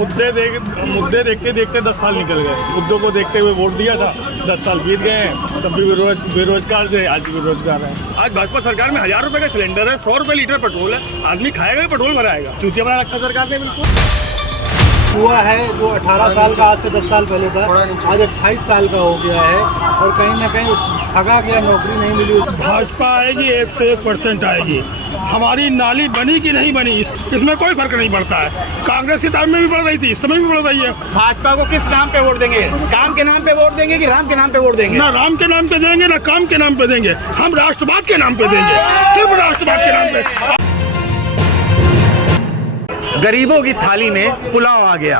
मुद्दे देखते देखते 10 साल निकल गए। मुद्दों को देखते हुए वोट दिया था, 10 साल बीत गए हैं, तब भी बेरोजगार थे, आज भी बेरोजगार है। आज भाजपा सरकार में 1000 रुपए का सिलेंडर है, 100 रुपए लीटर पेट्रोल है, आदमी खाएगा पेट्रोल भराएगा। चूतिया बना रखा सरकार ने बिल्कुल। हुआ है जो 18 साल का आज से 10 साल पहले था, आज 28 साल का हो गया है और कहीं ना कहीं ठगा गया, नौकरी नहीं मिली। भाजपा आएगी 101% आएगी। हमारी नाली बनी कि नहीं बनी इसमें कोई फर्क नहीं पड़ता है। कांग्रेस के टाइम में भी बढ़ रही थी, इस समय भी बढ़ रही है। भाजपा को किस नाम पे वोट देंगे? काम के नाम पे वोट देंगे कि राम के नाम पे वोट देंगे? ना राम के नाम पे देंगे ना काम के नाम पे देंगे, हम राष्ट्रवाद के नाम पे देंगे, सिर्फ राष्ट्रवाद के नाम पे। गरीबों की थाली में पुलाव आ गया,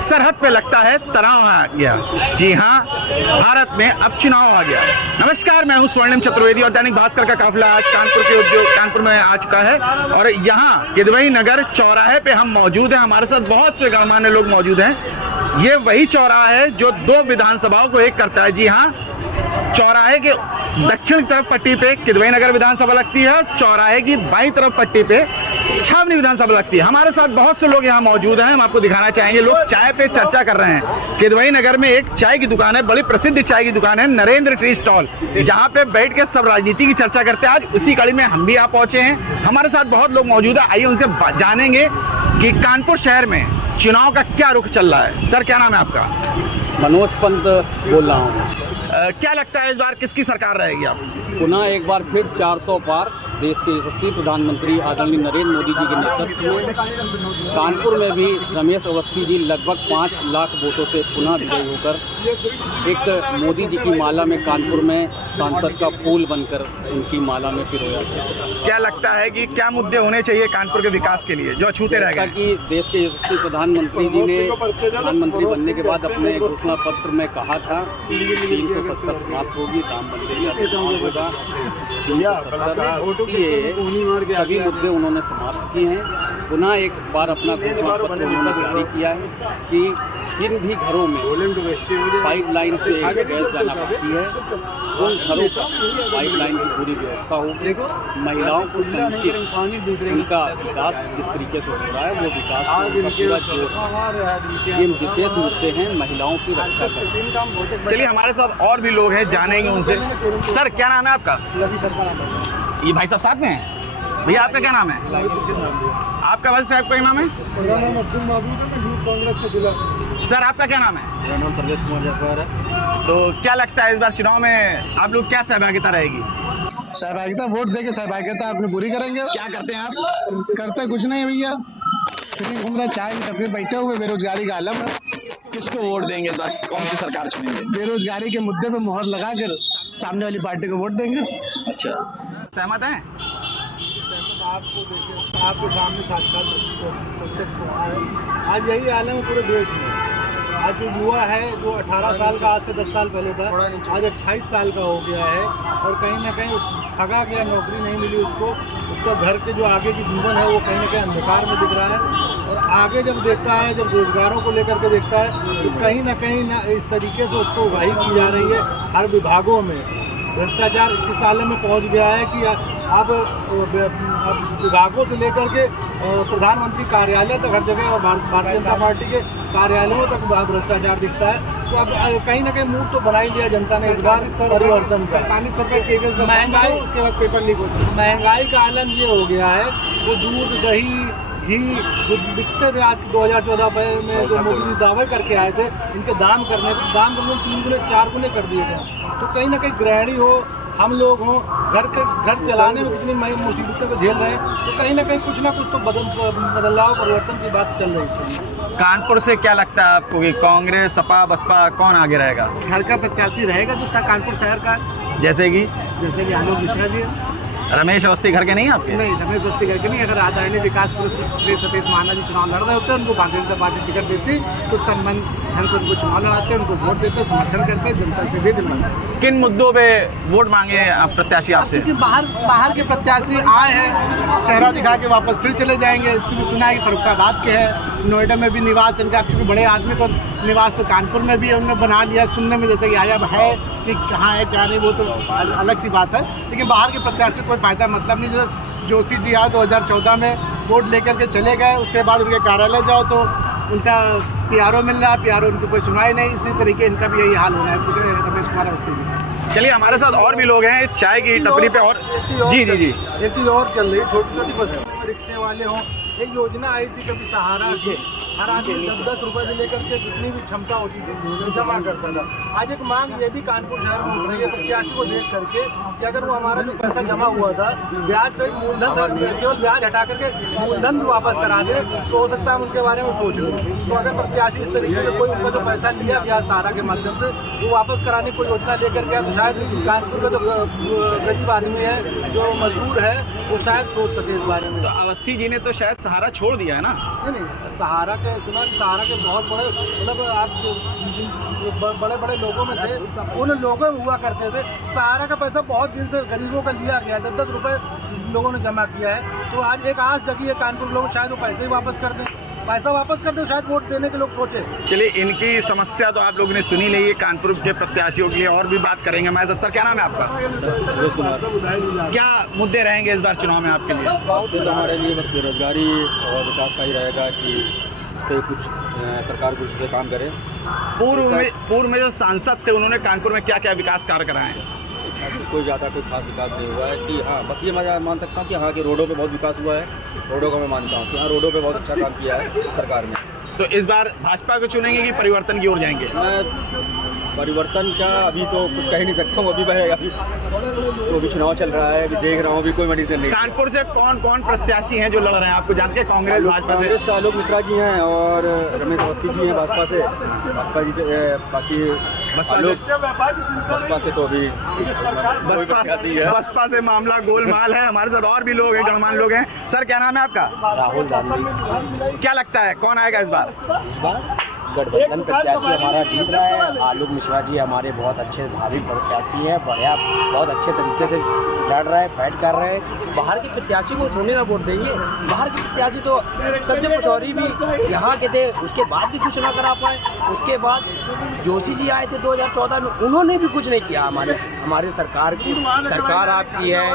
सरहद पे लगता है तनाव आ गया। जी हाँ, भारत में अब चुनाव आ गया। नमस्कार, मैं हूं स्वर्णिम चतुर्वेदी और दैनिक भास्कर का काफिला आज कानपुर में आ चुका है और यहाँ किदवई नगर चौराहे पे हम मौजूद हैं। हमारे साथ बहुत से गणमान्य लोग मौजूद हैं। ये वही चौराहा है जो 2 विधानसभाओं को एक करता है। जी हाँ, चौराहे के दक्षिण तरफ पट्टी पे किदवई नगर विधानसभा लगती है और चौराहे की बाईं तरफ पट्टी पे छावनी विधानसभा लगती है। हमारे साथ बहुत से लोग यहाँ मौजूद हैं, हम आपको दिखाना चाहेंगे। लोग चाय पे चर्चा कर रहे हैं। किदवई नगर में एक चाय की दुकान है, बड़ी प्रसिद्ध चाय की दुकान है, नरेंद्र टी स्टॉल, जहाँ पे बैठ के सब राजनीति की चर्चा करते हैं। आज उसी कड़ी में हम भी यहाँ पहुंचे हैं। हमारे साथ बहुत लोग मौजूद है, आइए उनसे जानेंगे कि कानपुर शहर में चुनाव का क्या रुख चल रहा है। सर, क्या नाम है आपका? मनोज पंत बोल रहा हूँ। क्या लगता है इस बार किसकी सरकार रहेगी? आप पुनः एक बार फिर 400 पार देश के यशस्वी प्रधानमंत्री आदरणीय नरेंद्र मोदी जी के नेतृत्व में कानपुर में भी रमेश अवस्थी जी लगभग 5 लाख वोटों से पुनः विजयी होकर एक मोदी जी की माला में कानपुर में सांसद का फूल बनकर उनकी माला में पिरोया गया। क्या लगता है कि क्या मुद्दे होने चाहिए कानपुर के विकास के लिए जो अछूते रह गए? कि देश के यशस्वी प्रधानमंत्री जी ने प्रधानमंत्री बनने के बाद अपने घोषणा पत्र में कहा था 370 समाप्त होगी, दाम बंदी होगा, सभी मुद्दे उन्होंने समाप्त किए हैं। पुनः एक बार अपना घोषणा पत्र उन्होंने जारी किया है कि जिन भी घरों में पाइपलाइन से गैस जाना पड़ती है उन घरों का पाइपलाइन की पूरी व्यवस्था होगी। महिलाओं को समुचित उनका विकास जिस तरीके से हो रहा है वो विकास पूरा जो ये विशेष मुद्दे हैं महिलाओं की रक्षा करते। चलिए, हमारे साथ और भी लोग हैं, जानेंगे उनसे। सर, क्या नाम है आपका? ये भाई साहब साथ में हैं। भैया, आपका क्या नाम है? आपका भाई साहब का नाम है? सर, आपका क्या नाम है? प्रदेश कुमार जाफर है। तो क्या लगता है इस बार चुनाव में आप लोग क्या सहभागिता रहेगी? सहभागिता वोट देके सहभागिता अपनी पूरी करेंगे। क्या करते हैं आप? करते कुछ नहीं भैया, फ्री घूम रहे, चाय की टपरी बैठे हुए, बेरोजगारी का आलम है। किसको वोट देंगे इस बार? कौन सी सरकार चुनेंगे? बेरोजगारी के मुद्दे पे मोहर लगा कर सामने वाली पार्टी को वोट देंगे। अच्छा, सहमत हैं? आपको देखिए, आपके सामने साक्षात प्रत्यक्ष हो रहा है। आज यही आलम है पूरे देश में। आज जो युवा है जो 18 साल का आज से 10 साल पहले था, आज 28 साल का हो गया है और कहीं ना कहीं ठगा गया, नौकरी नहीं मिली उसको। उसका घर के जो आगे की जीवन है वो कहीं ना कहीं अंधकार में दिख रहा है और आगे जब देखता है, जब रोजगारों को लेकर के देखता है तो कहीं ना इस तरीके से उसको उगाही की जा रही है। हर विभागों में भ्रष्टाचार इस साल में पहुंच गया है कि अब विभागों से लेकर के प्रधानमंत्री कार्यालय तक हर जगह और भारतीय जनता पार्टी के कार्यालयों तक भ्रष्टाचार दिखता है। तो अब कहीं ना कहीं मूड तो बना ही लिया जनता ने इस बार परिवर्तन का। 45 रुपये महंगाई, उसके बाद पेपर लीक होता है। महंगाई का आलम ये हो गया है, वो दूध दही घी जो बिकते थे आज 2014 में जो मोदी जी दावे करके आए थे, इनके दाम करने 3 गुने 4 गुने कर दिए गए। तो कहीं ना कहीं गृहिणी हो, हम लोग हों, घर चलाने में कितनी मुसीबतों को झेल रहे हैं। तो कहीं ना कुछ तो बदलाव परिवर्तन की बात चल रही है। कानपुर से क्या लगता है आपको कि कांग्रेस, सपा, बसपा कौन आगे रहेगा? घर का प्रत्याशी रहेगा जो कानपुर शहर का, जैसे कि आलोक मिश्रा जी है। रमेश अवस्थी घर के नहीं आपके? नहीं, रमेश अवस्थी घर के नहीं। अगर आदरणीय विकास श्री सतीश महाना जी चुनाव लड़ रहे होते, उनको भारतीय जनता पार्टी टिकट देती तो तन मन धन से उनको चुनाव लड़ाते, उनको वोट देते, समर्थन करते, जनता से भी दिलवाते। किन मुद्दों पे वोट मांगे आप प्रत्याशी आपसे? क्योंकि बाहर के प्रत्याशी आए हैं, चेहरा दिखा के वापस फिर चले जाएंगे। चूँकि सुना है कि फर्रुखाबाद के हैं, नोएडा में भी निवास इनका, चूँकि बड़े आदमी को निवास तो कानपुर में भी उन्होंने बना लिया। सुनने में जैसे कि आया है कि कहाँ है क्या नहीं, वो तो अलग सी बात है। लेकिन बाहर के प्रत्याशी कोई फायदा मतलब नहीं। जैसे जोशी जी आए 2014 में वोट लेकर के चले गए, उसके बाद उनके कार्यालय जाओ तो उनका PRO मिल रहा है, PRO उनको कोई सुनाई नहीं। इसी तरीके इनका भी यही हाल हो रहा है रमेश कुमार अवस्थी जी। चलिए हमारे साथ और भी लोग हैं चाय की टपरी पे और जी जी जी एक चीज़ और चल रही है, छोटी छोटी बस्तियों में रिक्शे वाले हों, एक योजना आई थी कभी सहारा की, हर आदमी 10-10 रुपए से लेकर के जितनी भी क्षमता होती थी वो जमा करता था। आज एक मांग ये भी कानपुर शहर में उठ रही है प्रत्याशी को देख करके कि अगर वो हमारा जो पैसा जमा हुआ था ब्याज से मूलधन, केवल ब्याज हटा करके मूलधन भी वापस करा दे तो हो सकता है हम उनके बारे में सोच लें। तो अगर प्रत्याशी इस तरीके से कोई उनका जो पैसा लिया गया सहारा के माध्यम से वो वापस कराने की कोई योजना लेकर गया तो शायद कानपुर का जो गरीब आदमी है, जो मजदूर है, वो शायद सोच सके इस बारे में। तो अवस्थी जी ने तो शायद सहारा छोड़ दिया है ना? नहीं, सहारा के सुना कि सहारा के बहुत बड़े मतलब आप बड़े बड़े लोगों में थे, उन लोगों में हुआ करते थे। सहारा का पैसा बहुत दिन से गरीबों का लिया गया, 10-10 रुपए लोगों ने जमा किया है। तो आज एक आस जगी है कानपुर लोग, शायद वो पैसे ही वापस कर दें, पैसा वापस कर दो, शायद वोट देने के लोग सोचे। चलिए इनकी समस्या तो आप लोगों ने सुनी ली है, कानपुर के प्रत्याशियों के लिए और भी बात करेंगे। मैं सर क्या नाम है आपका? सुरेश कुमार। क्या मुद्दे रहेंगे इस बार चुनाव में आपके लिए? हमारे लिए बस बेरोजगारी और विकास का ही रहेगा कि इस पर कुछ सरकार कुछ पे काम करे। पूर्व में जो सांसद थे उन्होंने कानपुर में क्या क्या विकास कार्य कराए हैं? कोई ज़्यादा कोई खास विकास नहीं हुआ है कि हाँ, बस ये मैं मान सकता हूँ कि हाँ कि रोडों पे बहुत विकास हुआ है। रोडों को मैं मानता हूँ कि हाँ रोडों पे बहुत अच्छा काम किया है सरकार ने। तो इस बार भाजपा को चुनेंगे कि परिवर्तन की ओर जाएंगे? मैं परिवर्तन क्या अभी तो कुछ कह नहीं सकता हूँ, अभी बहेगा, अभी तो अभी चुनाव चल रहा है, अभी देख रहा हूँ, अभी कोई मेडिसिन नहीं। कानपुर से कौन कौन प्रत्याशी हैं जो लड़ रहे हैं आपको जान के? कांग्रेस भाजपा से आलोक मिश्रा जी हैं और रमेश अवस्थी जी हैं भाजपा से, भाजपा जी से बाकी बसपा से तो अभी बसपा से मामला गोलमाल है। हमारे साथ और भी लोग हैं, गणमान्य लोग हैं। सर क्या नाम है आपका? राहुल गांधी। क्या लगता है कौन आएगा इस बार? इस बार गठबंधन प्रत्याशी हमारा जीत रहा है। आलोक मिश्रा जी हमारे बहुत अच्छे भावी प्रत्याशी हैं, बढ़िया बहुत अच्छे तरीके से लड़ रहे हैं, फाइट कर रहे हैं। बाहर के प्रत्याशी को थोड़ी ना वोट देंगे, बाहर के प्रत्याशी तो सत्य पचौरी भी यहाँ के थे, उसके बाद भी कुछ ना करा पाए। उसके बाद जोशी जी आए थे 2014 में, उन्होंने भी कुछ नहीं किया। हमारे सरकार की सरकार आपकी है,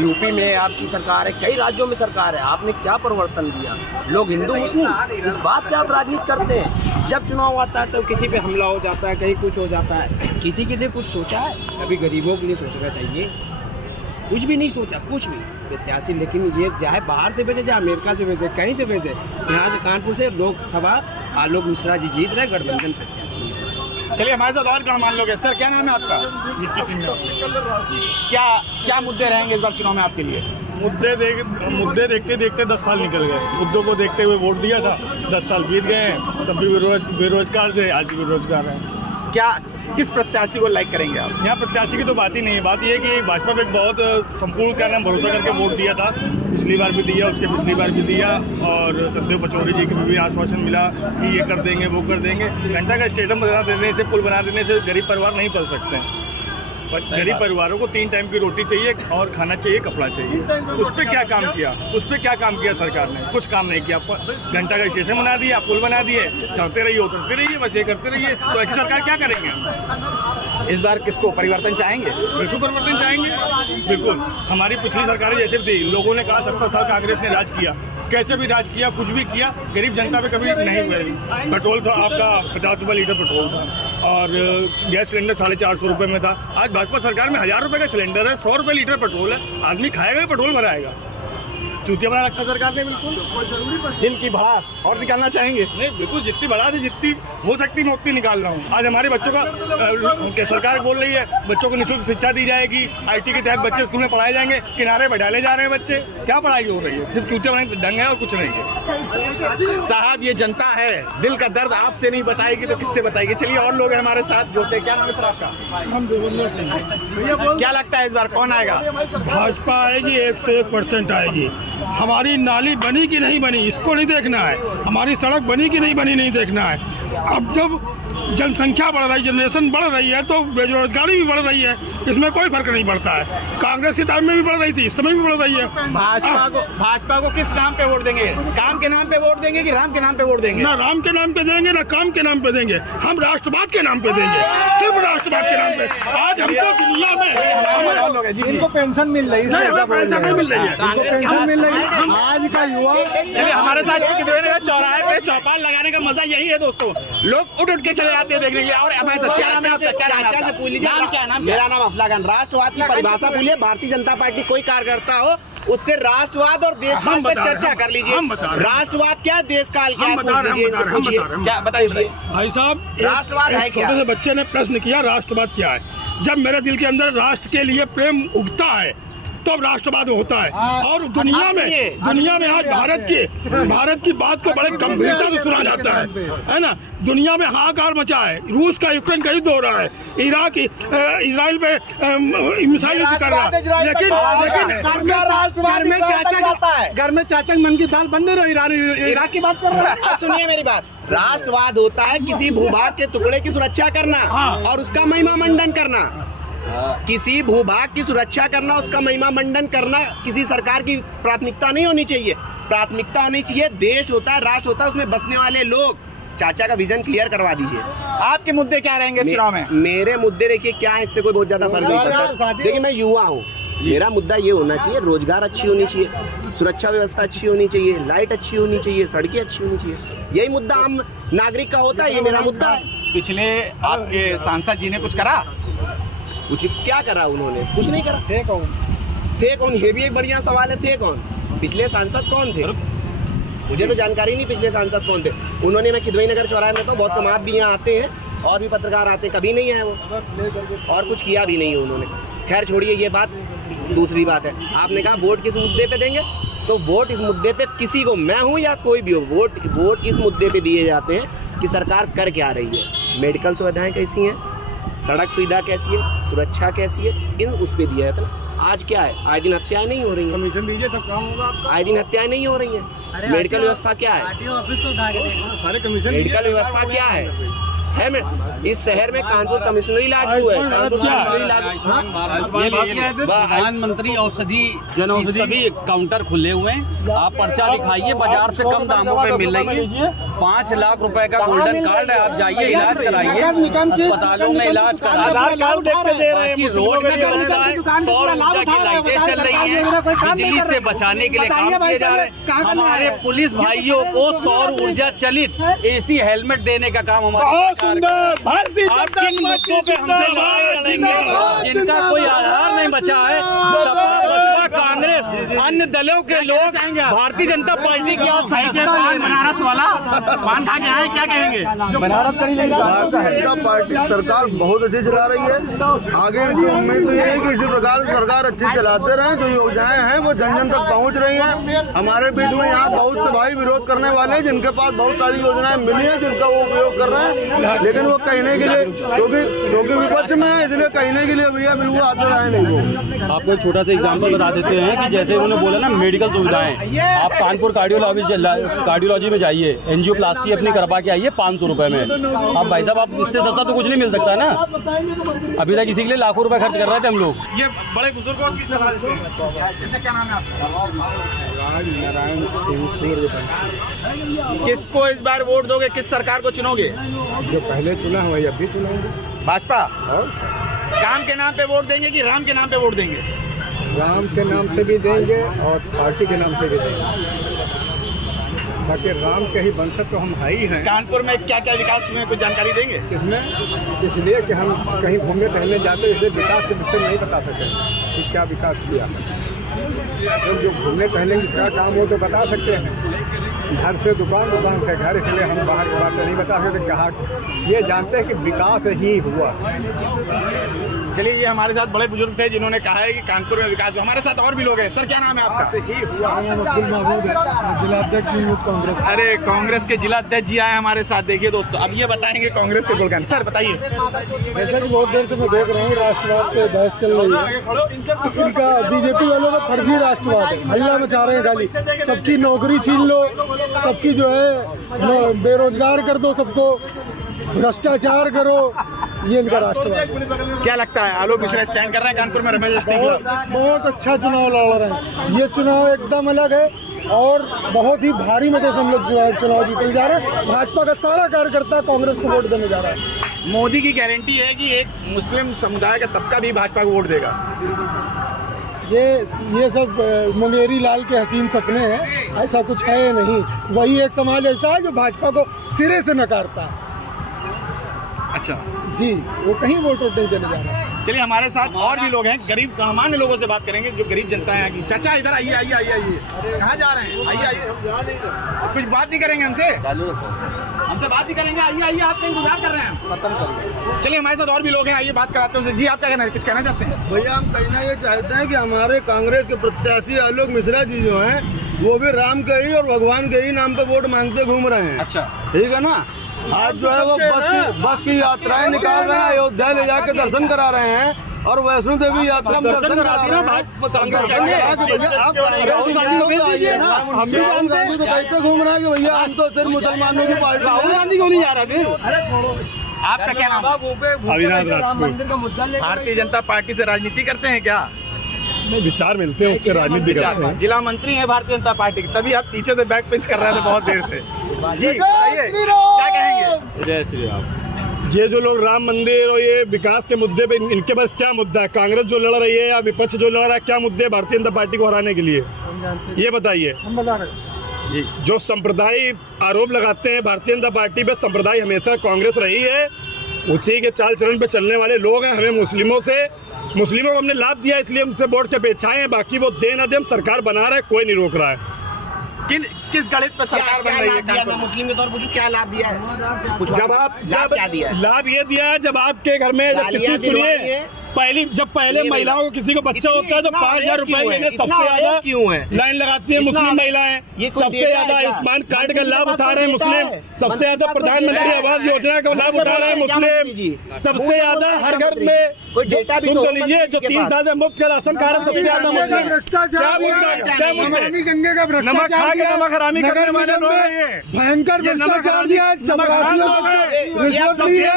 यूपी में आपकी सरकार है, कई राज्यों में सरकार है, आपने क्या परिवर्तन दिया? लोग हिंदू मुस्लिम इस बात पे आप राजनीति करते हैं। जब चुनाव आता है तो किसी पे हमला हो जाता है, कहीं कुछ हो जाता है। किसी के लिए कुछ सोचा है? अभी गरीबों के लिए सोचना चाहिए, कुछ भी नहीं सोचा, कुछ भी प्रत्याशी। लेकिन ये चाहे बाहर से भेजे, चाहे अमेरिका से भेजे, कहीं से भेजे, यहाँ से कानपुर से लोकसभा आलोक मिश्रा जी जीत रहे, गठबंधन प्रत्याशी है। चलिए हमारे साथ और गणमान्य लोग हैं। सर क्या नाम है आपका? नित्य सिंह। क्या मुद्दे रहेंगे इस बार चुनाव में आपके लिए? मुद्दे देखते देखते 10 साल निकल गए। मुद्दों को देखते हुए वोट दिया था, 10 साल बीत गए हैं, तब भी बेरोजगार थे, आज भी बेरोजगार हैं। क्या किस प्रत्याशी को लाइक करेंगे आप? यहाँ प्रत्याशी की तो बात ही नहीं है। बात यह है कि भाजपा पे एक बहुत संपूर्ण क्या नाम भरोसा करके वोट दिया था, पिछली बार भी दिया, उसके पिछली बार भी दिया, और सत्यदेव पचौरी जी को भी आश्वासन मिला कि ये कर देंगे, वो कर देंगे। घंटा का स्टेडियम बना देने से, पुल बना देने से गरीब परिवार नहीं पल सकते हैं। गरीब परिवारों को 3 टाइम की रोटी चाहिए और खाना चाहिए, कपड़ा चाहिए। उस पर क्या काम किया? उस पर क्या काम किया सरकार ने? कुछ काम नहीं किया। घंटा का स्टेशन बना दिया, पुल बना दिए, चलते रहिए, उतरते रहिए, बस ये करते रहिए। तो ऐसी सरकार क्या करेंगे? इस बार किसको परिवर्तन चाहेंगे? बिल्कुल परिवर्तन चाहेंगे, बिल्कुल। हमारी पिछली सरकारें जैसे थी, लोगों ने कहा 70 साल कांग्रेस ने राज किया, कैसे भी राज किया, कुछ भी किया, गरीब जनता पे कभी नहीं हुए। पेट्रोल था आपका 50 रुपये लीटर पेट्रोल था, और गैस सिलेंडर 450 रुपये में था। आज भाजपा सरकार में 1000 रुपये का सिलेंडर है, 100 रुपये लीटर पेट्रोल है। आदमी खाएगा, पेट्रोल भराएगा। चूतिया बना रखा सरकार ने, बिल्कुल। दिल की भड़ास और निकालना चाहेंगे? नहीं, बिल्कुल, जितनी बढ़ा दी, जितनी हो सकती मैं उतनी निकाल रहा हूँ। आज हमारे बच्चों का सरकार बोल रही है बच्चों को निःशुल्क शिक्षा दी जाएगी, IT के तहत बच्चे स्कूल में पढ़ाए जाएंगे, किनारे बैठाले जा रहे हैं बच्चे। क्या पढ़ाई हो रही है? सिर्फ चूतिया बनाने ढंग है और कुछ नहीं है। साहब ये जनता है, दिल का दर्द आपसे नहीं बताएगी तो किससे बताएगी? चलिए और लोग हैं हमारे साथ जुड़ते हैं। क्या नाम है सर आपका? हम देवेंद्र सिंह। क्या लगता है इस बार कौन आएगा? भाजपा आएगी, 101% आएगी। हमारी नाली बनी कि नहीं बनी इसको नहीं देखना है, हमारी सड़क बनी कि नहीं बनी नहीं देखना है। अब जब जनसंख्या बढ़ रही, जनरेशन बढ़ रही है, तो बेरोजगारी भी बढ़ रही है। इसमें कोई फर्क नहीं पड़ता है। कांग्रेस के टाइम में भी बढ़ रही थी, इस समय भी बढ़ रही है। भाजपा को किस नाम पे वोट देंगे? काम के नाम पे वोट देंगे कि राम के नाम पे वोट देंगे? ना राम के नाम पे देंगे ना काम के नाम पे देंगे, हम राष्ट्रवाद के नाम पे देंगे, सिर्फ राष्ट्रवाद के नाम पे। आज हमको दुनिया में इनको पेंशन मिल रही है, पेंशन नहीं मिल रही है, इनको पेंशन मिल रही है। आज का युवा चलिए हमारे साथ चौराहे पे चौपाल लगाने का मजा यही है दोस्तों, लोग उठ के चले जाते हैं देखने के लिए। और हमारे साथ क्या नाम है आपका? चाचा से पूछ लीजिए नाम क्या है? मेरा नाम अफलागन। राष्ट्रवाद की परिभाषा भूलिए, भारतीय जनता पार्टी कोई कार्यकर्ता हो उससे राष्ट्रवाद और देशकाल पे चर्चा कर लीजिए। राष्ट्रवाद क्या, देशकाल क्या, क्या बताइए भाई साहब। राष्ट्रवाद है क्या? छोटे से बच्चे ने प्रश्न किया राष्ट्रवाद क्या है। जब मेरे दिल के अंदर राष्ट्र के लिए प्रेम उगता है तब तो राष्ट्रवाद होता है। और दुनिया में आज भारत की बात को बड़े गंभीरता से सुना जाता है ना। दुनिया में हाहाकार मचा है, रूस का यूक्रेन का युद्ध हो रहा है, इराक इजराइल पे मिसाइल कर रहा है, लेकिन घर में चाचा मन की दाल बन नहीं रही, इराक की बात कर रहा है। सुनिए मेरी बात, राष्ट्रवाद होता है किसी भूभाग के टुकड़े की सुरक्षा करना और उसका महिमा मंडन करना। किसी भूभाग की सुरक्षा करना, उसका महिमा मंडन करना किसी सरकार की प्राथमिकता नहीं होनी चाहिए। प्राथमिकता होनी चाहिए देश होता है, राष्ट्र होता है, उसमें बसने वाले लोग। चाचा का विजन क्लियर करवा दीजिए। आपके मुद्दे क्या रहेंगे इस चुनाव में? मेरे मुद्दे देखिए क्या है, इससे कोई बहुत ज्यादा फर्क नहीं पड़ता। देखिए मैं युवा हूँ, मेरा मुद्दा ये होना चाहिए, रोजगार अच्छी होनी चाहिए, सुरक्षा व्यवस्था अच्छी होनी चाहिए, लाइट अच्छी होनी चाहिए, सड़कें अच्छी होनी चाहिए। यही मुद्दा आम नागरिक का होता है, ये मेरा मुद्दा है। पिछले आपके सांसद जी ने कुछ करा? कुछ क्या करा उन्होंने? कुछ नहीं करा। थे कौन? ये भी एक बढ़िया सवाल है, थे कौन? पिछले सांसद कौन थे? मुझे तो जानकारी नहीं पिछले सांसद कौन थे। उन्होंने, मैं किदवई नगर चौराहे में तो बहुत कम आप भी यहाँ आते हैं और भी पत्रकार आते हैं, कभी नहीं है वो, और कुछ किया भी नहीं है उन्होंने। खैर छोड़िए ये बात, दूसरी बात है। आपने कहा वोट किस मुद्दे पे देंगे, तो वोट इस मुद्दे पे किसी को, मैं हूँ या कोई भी हो, वोट इस मुद्दे पे दिए जाते हैं कि सरकार कर क्या रही है, मेडिकल सुविधाएं कैसी हैं, सड़क सुविधा कैसी है, सुरक्षा कैसी है, इन उस पे दिया जाता है ना। आज क्या है, आए दिन हत्याएं नहीं हो रही हैं, कमीशन दीजिए सब काम होगा आपका। आए दिन हत्याएं नहीं हो रही हैं। मेडिकल व्यवस्था क्या है, ऑफिस को उठा के देखो, सारे कमीशन। मेडिकल व्यवस्था क्या है इस शहर में कानपुर कमिश्नरी लागू है, कानपुर कमिश्नरी लागू। प्रधानमंत्री औषधि जनौषधि सभी काउंटर खुले हुए हैं। आप पर्चा दिखाइए, बाजार से कम दामों पे मिल रही है। 5 लाख रुपए का गोल्डन कार्ड है, आप जाइए इलाज कराइए, अस्पतालों में इलाज कराइए। बाकी रोड में व्यवस्था है, सौर ऊर्जा की लाइटें चल रही है, बिजली से बचाने के लिए काम किए जा रहे हैं। हमारे पुलिस भाइयों को सौर ऊर्जा चलित AC हेलमेट देने का काम हमारे जिनका कोई आधार नहीं बचा है। सपा कांग्रेस अन्य दलों के लोग भारतीय जनता पार्टी की बनारस वाला पान खा के आए, क्या कहेंगे? बनारस का भारतीय जनता पार्टी सरकार बहुत अच्छी चला रही है। आगे की उम्मीद तो ये है कि इसी प्रकार से सरकार अच्छी चलाते रहे, जो योजनाएं हैं वो जन जन तक पहुंच रही हैं। हमारे बीच में यहाँ बहुत से भाई विरोध करने वाले हैं जिनके पास बहुत सारी योजनाएं मिली हैं, जिनका वो उपयोग कर रहे हैं, लेकिन वो कहने के लिए क्योंकि विपक्ष में है, इसलिए कहने के लिए भैया बिल्कुल आते रहे नहीं वो। आपको एक छोटा सा एग्जांपल बता देते हैं कि जैसे उन्होंने बोला ना मेडिकल सुविधाएं, आप कानपुर कार्डियोलॉजी में जाइए, एंजियोप्लास्टी अपनी करवा के आइए 500 रुपए में। अब भाई साहब आप इससे सस्ता तो कुछ नहीं मिल सकता ना। अभी तक इसी के लिए लाखों रुपए खर्च कर रहे थे हम लोग। ये बड़े बुजुर्गों की सलाह देते हैं। क्या नाम है आपका? किसको इस बार वोट दोगे, किस सरकार को चुनोगे? जो पहले चुना है वही अब भी चुनाएंगे। भाजपा। काम के नाम पे वोट देंगे कि राम के नाम पे वोट देंगे? राम के नाम से भी देंगे और पार्टी के नाम से भी देंगे। बाकी राम के ही वंशज तो हम है ही हैं। कानपुर में क्या क्या विकास हुए, कुछ जानकारी देंगे? इसमें इसलिए कि हम कहीं घूमने टहलने जाते हैं, इसलिए विकास के विषय नहीं बता सके कि क्या विकास किया। तो जो घूमने टहलने का काम हो तो बता सकते हैं, घर से दुकान, दुकान से घर, इसलिए हम बाहर की बातें नहीं बता सकते। कहाँ ये जानते हैं कि विकास ही हुआ। चलिए, ये हमारे साथ बड़े बुजुर्ग थे जिन्होंने कहा है कि कानपुर में विकास हुआ। हमारे साथ और भी लोग हैं। सर क्या नाम है आपका? जिलाध्यक्ष कांग्रेस। अरे कांग्रेस के जिलाध्यक्ष जी आए हमारे साथ। देखिए दोस्तों, अब ये बताएंगे कांग्रेस के गुणगान। सर बताइए। जैसा कि बहुत देर से मैं देख रहा हूँ राष्ट्रवाद पे बहस चल रही है, इनका बीजेपी वालों का फर्जी राष्ट्रवाद है। हल्ला मचा रहे हैं खाली, सबकी नौकरी छीन लो, सबकी जो है बेरोजगार कर दो, सबको भ्रष्टाचार करो, ये इनका राष्ट्रवाद। क्या लगता है आलोक मिश्रा स्टैंड कर रहे हैं कानपुर में रमेश अवस्थी के खिलाफ? बहुत अच्छा चुनाव लड़ रहे हैं, ये चुनाव एकदम अलग है और बहुत ही भारी मत से हम लोग चुनाव जीतने जा रहे हैं। भाजपा का सारा कार्यकर्ता कांग्रेस को वोट देने जा रहा है। मोदी की गारंटी है कि एक मुस्लिम समुदाय का तबका भी भाजपा को वोट देगा। ये सब मुंगेरी लाल के हसीन सपने हैं, ऐसा कुछ है नहीं। वही एक समाज ऐसा है जो भाजपा को सिरे से नकारता है। अच्छा जी, वो कहीं वोट नहीं देने जा रहा है। चलिए, हमारे साथ और भी लोग हैं, गरीब सामान्य लोगों से बात करेंगे, जो गरीब जनता है यहाँ की। चाचा इधर आइए आइए आइए आइए, कहाँ जा रहे हैं? आइए आइए, कुछ बात नहीं करेंगे हमसे बात नहीं करेंगे। आइए आइए, आप कहीं इंतजार कर रहे हैं, खत्म करिए। चलिए, हमारे साथ और भी लोग हैं, आइए बात कराते हैं उनसे। जी, आप क्या कहना है, कुछ कहना चाहते हैं? भैया हम कहना ये चाहते हैं कि हमारे कांग्रेस के प्रत्याशी आलोक मिश्रा जी जो हैं वो भी राम के ही और भगवान के ही नाम पे वोट मांगते घूम रहे हैं। अच्छा, ठीक है ना। आज जो है वो बस की यात्राएं निकाल रहे हैं, अयोध्या ले जाके दर्शन करा रहे हैं और वैष्णो देवी यात्रा में दर्शन करा दी ना। भैया आप राहुल गांधी को आइए ना, हम भी राहुल गांधी तो कहते घूम रहे हैं कि भैया हम तो सिर्फ मुसलमानों की पार्टी। राहुल गांधी क्यों नहीं जा रहा फिर? आपका क्या नाम? अविनाश राजपूत। भारतीय जनता पार्टी से राजनीति करते हैं क्या? नहीं, विचार मिलते हैं, उससे राजनीति करते हैं। जिला मंत्री हैं भारतीय जनता पार्टी के, तभी आप पीछे से बैक पिंच कर रहे थे बहुत देर से। जी बताइए, क्या कहेंगे? जय श्री राम। ये जो लोग राम मंदिर और ये विकास के मुद्दे पे, इनके पास क्या मुद्दा है? कांग्रेस जो लड़ रही है या विपक्ष जो लड़ रहा है, क्या मुद्दे है भारतीय जनता पार्टी को हराने के लिए? ये बताइए। हम बता रहे जी, जो संप्रदाय आरोप लगाते हैं भारतीय जनता पार्टी पे, संप्रदाय हमेशा कांग्रेस रही है, उसी के चाल चलन पे चलने वाले लोग हैं। हमें मुस्लिमों को हमने लाभ दिया, इसलिए उनसे वोट के अपेक्षाएं हैं। बाकी वो दे न दे, हम सरकार बना रहे हैं, कोई नहीं रोक रहा है। किस गणित पे सरकार बन रही है? मैं मुस्लिम के तौर पर क्या लाभ दिया है? कुछ जब आप क्या दिया? लाभ ये दिया है, जब आपके घर में पहले महिलाओं को किसी को बच्चा होता है तो 5,000 रुपए महीने सबसे ज्यादा क्यों है लाइन लगाती है मुस्लिम महिलाएं। सबसे ज्यादा आयुष्मान कार्ड का लाभ उठा रहे हैं मुस्लिम, सबसे ज्यादा प्रधानमंत्री आवास योजना का लाभ उठा रहे हैं मुस्लिम, सबसे ज्यादा हर घर में सुन लीजिए जो 3 साल से मुफ्त का राशन खा रहे हैं, सबसे ज्यादा मुस्लिम। क्या मुद्दा? क्या मुद्दा? गंगे का नमक खा के नमक हरामी करने वाले लोग हैं ये। भयंकर भ्रष्टाचार दिया है, चपरासियों को रिश्वत ली है।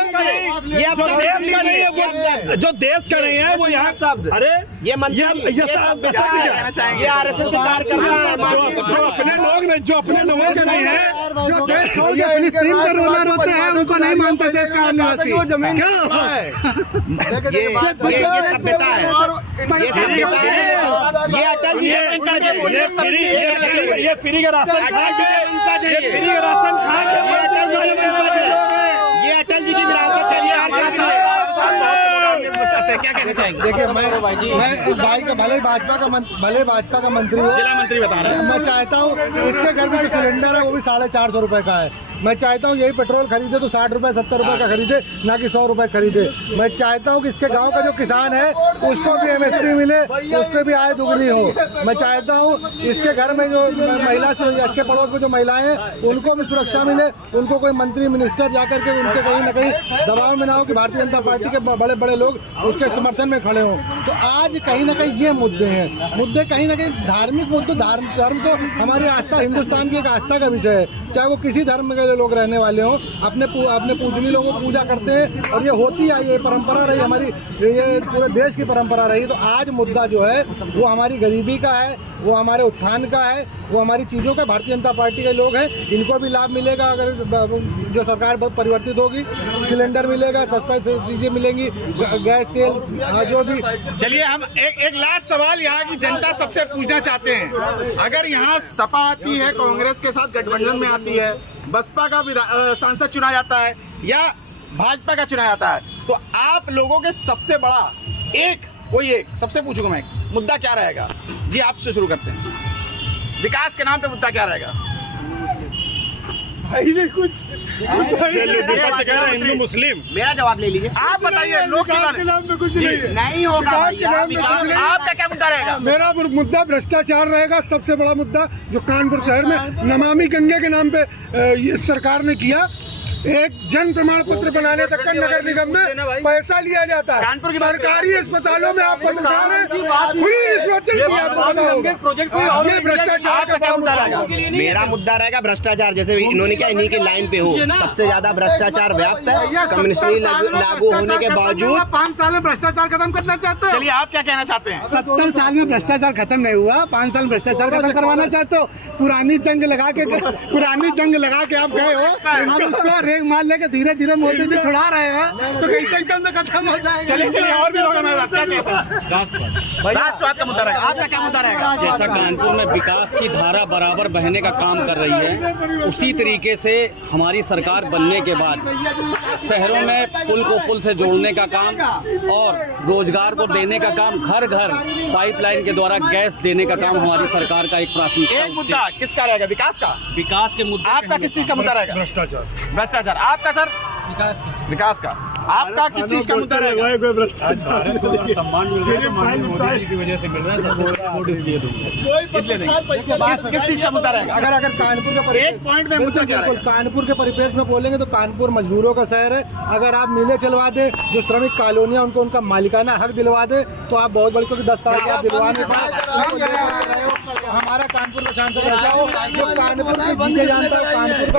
जो देश का नहीं है वो यहाँ अरे ये आरएसएस के कार्यकर्ता है, जो अपने लोग नहीं, जो अपने लोगों के नहीं है, जो देश छोड़ के फिलिस्तीन में रोलर होते हैं, उनको नहीं मानते देश का निवासी। वो जमीन क्या है? ये सभ्यता है, ये सभ्यता है। ये अटल जी ये फ्री का राशन खा के, ये फ्री का राशन खा के, ये अटल जी की विरासत चली आ रही है। क्या कहना चाहेंगे? देखिए, मैं इस भाई का भले भाजपा का मंत्री हो, जिला मंत्री बता रहे हैं, मैं चाहता हूँ इसके घर में जो सिलेंडर है वो भी 450 रुपए का है। मैं चाहता हूँ यही पेट्रोल खरीदे तो 60 रुपए 70 रुपए का खरीदे, ना कि 100 रुपए खरीदे। मैं चाहता हूँ कि इसके गांव का जो किसान है उसको भी MSP मिले, उस पर भी आय दुगनी हो। मैं चाहता हूँ इसके घर में जो महिला, इसके पड़ोस में जो महिलाएं हैं उनको भी सुरक्षा मिले, उनको कोई मंत्री मिनिस्टर जाकर के उनके कहीं ना कहीं दबाव में ना हो कि भारतीय जनता पार्टी के बड़े बड़े लोग उसके समर्थन में खड़े हों। तो आज कहीं ना कहीं ये मुद्दे हैं, मुद्दे कहीं ना कहीं धार्मिक मुद्दे। धर्म तो हमारी आस्था, हिंदुस्तान की एक आस्था का विषय है, चाहे वो किसी धर्म के लोग रहने वाले हों, अपने पूजनीय लोगों को पूजा करते हैं और ये होती आई, ये परंपरा रही हमारी, ये पूरे देश की परंपरा रही। तो आज मुद्दा जो है वो हमारी गरीबी का है, वो हमारे उत्थान का है, वो हमारी चीज़ों का। भारतीय जनता पार्टी के लोग हैं, इनको भी लाभ मिलेगा अगर जो सरकार बहुत परिवर्तित होगी। सिलेंडर मिलेगा, सस्ता चीज़ें मिलेंगी, गैस तेल जो भी। चलिए, हम एक लास्ट सवाल यहाँ की जनता सबसे पूछना चाहते हैं। अगर यहाँ सपा आती है, कांग्रेस के साथ गठबंधन में आती है, बसपा का सांसद चुना जाता है या भाजपा का चुना जाता है, तो आप लोगों के सबसे बड़ा कोई एक सबसे पूछूंगा मैं, मुद्दा क्या रहेगा? जी, आपसे शुरू करते हैं। विकास के नाम पे मुद्दा क्या रहेगा? कुछ हिंदू मुस्लिम। मेरा जवाब ले लीजिए, आप बताइए। लोग के नाम पे कुछ नहीं होगा। आपका क्या मुद्दा रहेगा? मेरा मुद्दा भ्रष्टाचार रहेगा। सबसे बड़ा मुद्दा जो कानपुर शहर में नमामि गंगे के नाम पे ये सरकार ने किया, एक जन प्रमाण पत्र बनाने तक का नगर निगम में पैसा लिया जाता है। सरकारी अस्पतालों में आप पत्रकार हैं, खुली रिश्वत चलती है, आपको पता होगा। ये भ्रष्टाचार का काम रहेगा। मेरा मुद्दा रहेगा भ्रष्टाचार, जैसे इन्होंने क्या इन्हीं की लाइन पे हो, सबसे ज्यादा भ्रष्टाचार व्याप्त है, कम्युनिस्ट लागू होने के बावजूद। 5 साल में भ्रष्टाचार खत्म करना चाहते हो? चलिए आप क्या कहना चाहते हैं? 70 साल में भ्रष्टाचार खत्म नहीं हुआ, 5 साल भ्रष्टाचार खत्म करवाना चाहते हो? पुरानी जंग लगा के आप गए हो, आप उसको रेग मार लेके धीरे धीरे मोदी जी छुड़ा रहे हैं, तो कैसे एकदम से खत्म हो जाएगा? चलिए और भी लोग हमारे साथ क्या कहते हैं? राष्ट्रवाद का मुद्दा रहेगा, आपका क्या मुद्दा रहेगा? जैसा कानपुर में विकास की धारा बराबर बहने का काम कर रही है, उसी तरीके से हमारी सरकार बनने के बाद शहरों में पुल को पुल से जोड़ने का काम और रोजगार को देने का काम, घर घर पाइपलाइन के द्वारा गैस देने का काम हमारी सरकार का एक प्राथमिकता। एक मुद्दा किसका रहेगा? विकास का? विकास के मुद्दे आपका किस चीज का मुद्दा रहेगा? भ्रष्टाचार। आपका सर? विकास का। आपका किस चीज का मुद्दा रहेगा? सम्मान मिल रहा है माननीय मोदी जी की वजह से मिल रहा है, वोट इसलिए दूंगा। इसलिए देंगे। किस चीज का मुद्दा रहेगा? अगर कानपुर के एक पॉइंट में मुद्दा क्या रहेगा? कानपुर के परिप्रेक्ष्य में बोलेंगे तो कानपुर मजदूरों का शहर है। अगर आप मिले चलवा दे, जो श्रमिक कॉलोनियां उनको उनका मालिकाना हक दिलवा दे, तो आप बहुत बड़ी, क्योंकि 10 साल के आप दिलवाने हमारा कानपुर का सांसद ऐसा हो जो कानपुर की चीजें जानता है, कानपुर का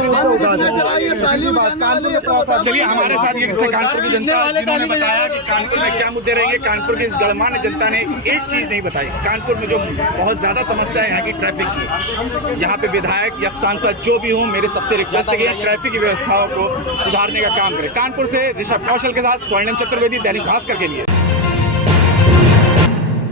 मुद्दा उठा सके। चलिए हमारे साथ ये कानपुर की जनता जिन्होंने बताया कि कानपुर में क्या मुद्दे रहेंगे। कानपुर की इस गणमान्य जनता ने एक चीज नहीं बताई। कानपुर में जो बहुत ज्यादा समस्या है यहाँ की ट्रैफिक की, यहाँ पे विधायक या सांसद जो भी हो, मेरे सबसे रिक्वेस्ट है कि ट्रैफिक की व्यवस्थाओं को सुधारने का काम करें। कानपुर से ऋषभ कौशल के साथ स्वर्णिम चतुर्वेदी, दैनिक भास्कर के लिए।